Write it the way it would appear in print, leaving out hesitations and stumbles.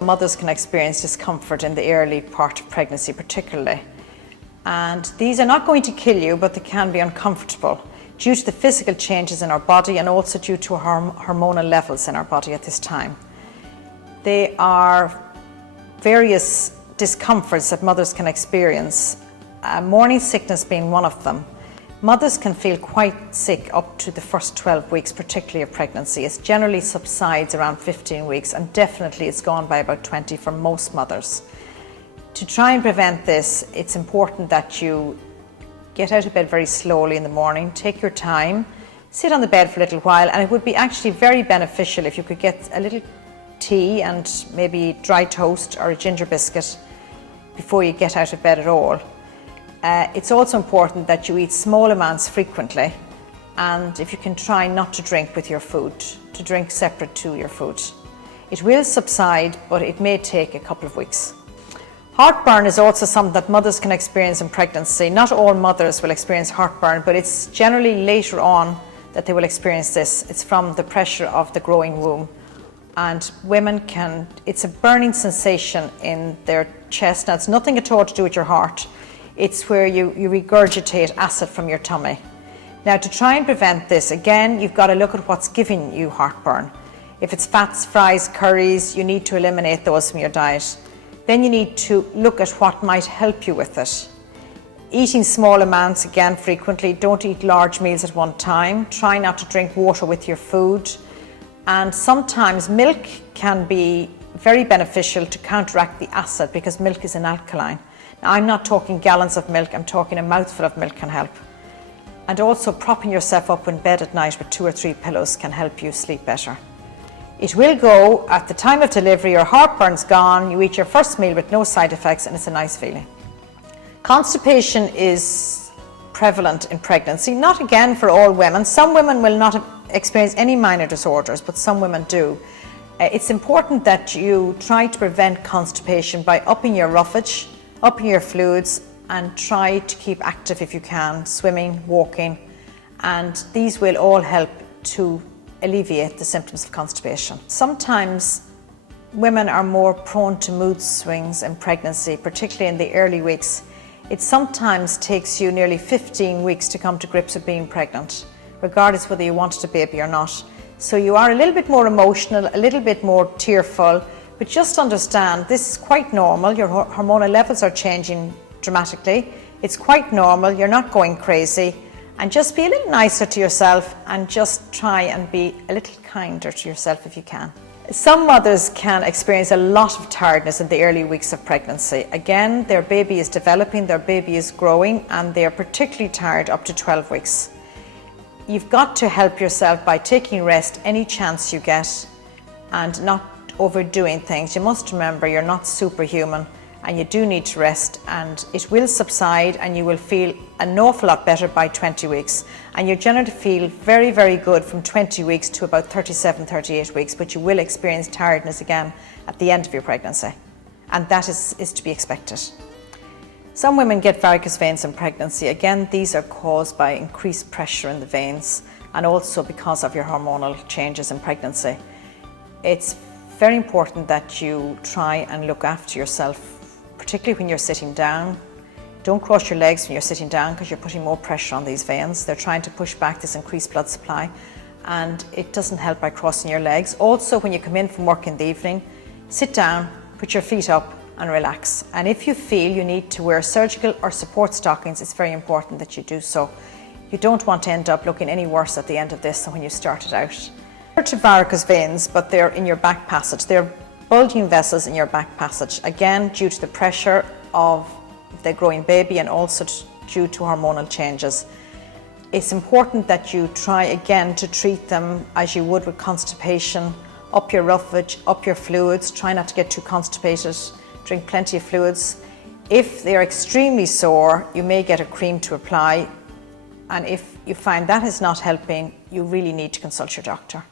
Mothers can experience discomfort in the early part of pregnancy particularly. And these are not going to kill you, but they can be uncomfortable due to the physical changes in our body and also due to hormonal levels in our body at this time. There are various discomforts that mothers can experience, morning sickness being one of them. Mothers can feel quite sick up to the first 12 weeks, particularly of pregnancy. It generally subsides around 15 weeks, and definitely it's gone by about 20 for most mothers. To try and prevent this, it's important that you get out of bed very slowly in the morning, take your time, sit on the bed for a little while, and it would be actually very beneficial if you could get a little tea and maybe dry toast or a ginger biscuit before you get out of bed at all. It's also important that you eat small amounts frequently, and if you can try not to drink with your food, to drink separate to your food. It will subside, but it may take a couple of weeks. Heartburn is also something that mothers can experience in pregnancy. Not all mothers will experience heartburn, but it's generally later on that they will experience this. It's from the pressure of the growing womb. And women can, it's a burning sensation in their chest. Now, it's nothing at all to do with your heart. It's where you regurgitate acid from your tummy. Now, to try and prevent this, again, you've got to look at what's giving you heartburn. If it's fats, fries, curries, you need to eliminate those from your diet. Then you need to look at what might help you with it. Eating small amounts, again, frequently. Don't eat large meals at one time. Try not to drink water with your food. And sometimes milk can be very beneficial to counteract the acid because milk is an alkaline. Now, I'm not talking gallons of milk, I'm talking a mouthful of milk can help. And also propping yourself up in bed at night with 2 or 3 pillows can help you sleep better. It will go at the time of delivery, your heartburn's gone, you eat your first meal with no side effects, and it's a nice feeling. Constipation is prevalent in pregnancy, not again for all women. Some women will not experience any minor disorders, but some women do. It's important that you try to prevent constipation by upping your roughage, upping your fluids, and try to keep active if you can, swimming, walking, and these will all help to alleviate the symptoms of constipation. Sometimes women are more prone to mood swings in pregnancy, particularly in the early weeks. It sometimes takes you nearly 15 weeks to come to grips with being pregnant, regardless whether you wanted a baby or not. So you are a little bit more emotional, a little bit more tearful, but just understand this is quite normal. Your hormonal levels are changing dramatically. It's quite normal, you're not going crazy. And just be a little nicer to yourself and just try and be a little kinder to yourself if you can. Some mothers can experience a lot of tiredness in the early weeks of pregnancy. Again, their baby is developing, their baby is growing, and they're particularly tired up to 12 weeks. You've got to help yourself by taking rest any chance you get and not overdoing things. You must remember you're not superhuman and you do need to rest, and it will subside and you will feel an awful lot better by 20 weeks. And you generally feel very, very good from 20 weeks to about 37, 38 weeks, but you will experience tiredness again at the end of your pregnancy. And that is to be expected. Some women get varicose veins in pregnancy. Again, these are caused by increased pressure in the veins and also because of your hormonal changes in pregnancy. It's very important that you try and look after yourself, particularly when you're sitting down. Don't cross your legs when you're sitting down because you're putting more pressure on these veins. They're trying to push back this increased blood supply, and it doesn't help by crossing your legs. Also, when you come in from work in the evening, sit down, put your feet up and relax. And if you feel you need to wear surgical or support stockings, it's very important that you do so. You don't want to end up looking any worse at the end of this than when you started out. They're to varicose veins, but they're in your back passage. They're bulging vessels in your back passage, again due to the pressure of the growing baby and also due to hormonal changes. It's important that you try again to treat them as you would with constipation. Up your roughage, up your fluids, try not to get too constipated, drink plenty of fluids. If they're extremely sore, you may get a cream to apply, and if you find that is not helping, you really need to consult your doctor.